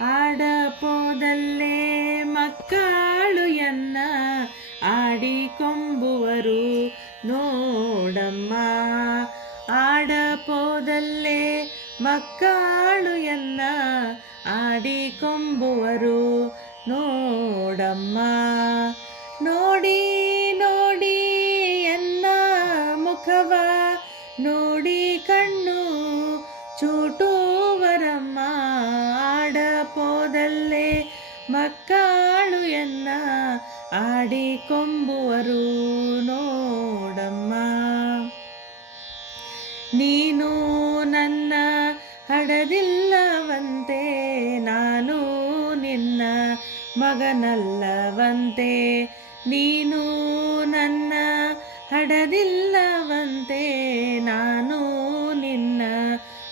ಆಡಪೋದಲ್ಲೇ ಮಕ್ಕಳು ಎನ್ನ ಆಡಿಕೊಂಬುವರು ನೋಡಮ್ಮ. ಆಡಪೋದಲ್ಲೇ ಮಕ್ಕಳು ಎನ್ನ ಆಡಿಕೊಂಬುವರು ನೋಡಮ್ಮ. ನೋಡಿ ನೋಡಿ ಎನ್ನ ಮುಖವ ನೋಡಿ ಕಣ್ಣು ಚೂಟುವರಮ್ಮ. ಆಡಪೋದಲ್ಲೇ ಮಕ್ಕಳು ಎನ್ನ ಆಡಿಕೊಂಬುವರು ನೋಡಮ್ಮ. ನೀನು ನನ್ನ ಹಡದಿಲ್ಲವಂತೆ, ನಾನು ನಿನ್ನ ಮಗನಲ್ಲವಂತೆ. ನೀನು ನನ್ನ ಹಡದಿಲ್ಲವಂತೆ, ನಾನು ನಿನ್ನ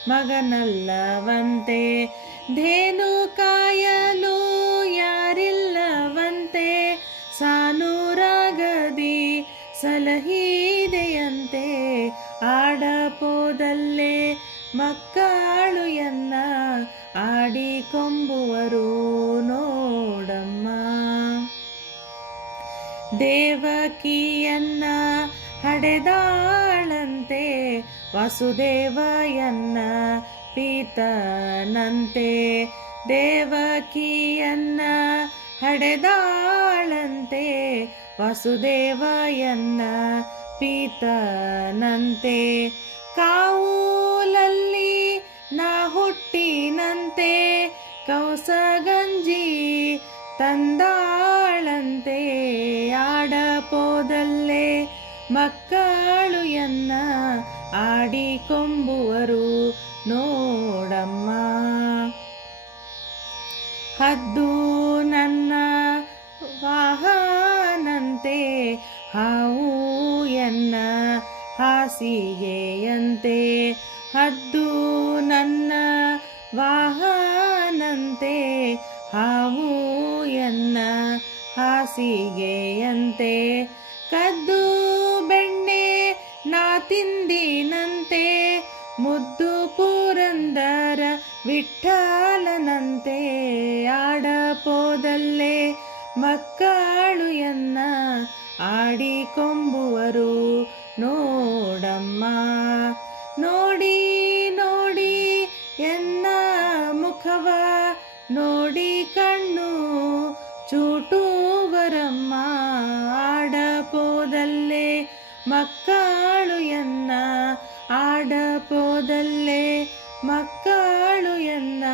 ಮಗನಲ್ಲವಂತೆ. ಧೇನು ಕಾಯಲು ಯಾರಿಲ್ಲವಂತೆ, ಸಾನುರಾಗದಿ ಸಲಹಿದೆಯಂತೆ. ಆಡಪೋದಲ್ಲೇ ಮಕ್ಕಳು ಎನ್ನ ಆಡಿಕೊಂಬುವರು ನೋಡಮ್ಮ. ದೇವಕಿಯನ್ನ ಹಡೆದಾಳಂತೆ, ವಾಸುದೇವಯನ್ನ ಪೀತನಂತೆ. ದೇವಕಿಯನ್ನ ಹಡೆದಾಳಂತೆ, ವಾಸುದೇವಯನ್ನ ಪೀತನಂತೆ. ಕಾವೂಲಲ್ಲಿ ನಾ ಹುಟ್ಟಿನಂತೆ, ಕೌಸಗಂಜಿ ತಂದಾಳಂತೆ. ಆಡಪೋದಲ್ಲೇ ಮಕ್ಕಳು ಎನ್ನ ಆಡಿಕೊಂಬುವರು ನೋಡಮ್ಮ. ಹದ್ದು ನನ್ನ ವಾಹನಂತೆ, ಹಾವು ಎನ್ನ ಹಾಸಿಗೆಯಂತೆ. ಹದ್ದು ನನ್ನ ವಾಹನಂತೆ, ಹಾವು ಎನ್ನ ಹಾಸಿಗೆಯಂತೆ. ಕದ್ದು ಬೆಣ್ಣೆ ನಾ ತಿಂದಿನಂತೆ, ಮುದ್ದು ಪುರಂದರ ವಿಠ್ಠಲನಂತೆ. ಆಡಪೋದಲ್ಲೇ ಮಕ್ಕಳು ಎನ್ನ ಆಡಿಕೊಂಬುವರು ನೋಡಮ್ಮ. ನೋಡಿ ನೋಡಿ ಎನ್ನ ಮುಖವ ನೋಡಿ ಕಣ್ಣು ಚೂಟುವರಮ್ಮ. ಆಡಪೋದಲ್ಲೇ ಮಕ್ಕಳು ಎನ್ನ ಆಡಪೋದಲ್ಲೇ ಮಕ್ಕಳು ಎನ್ನ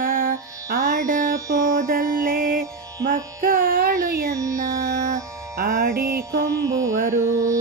ಆಡಪೋದಲ್ಲೇ ಮಕ್ಕಳು ಎನ್ನ ಆಡಿಕೊಂಬುವರು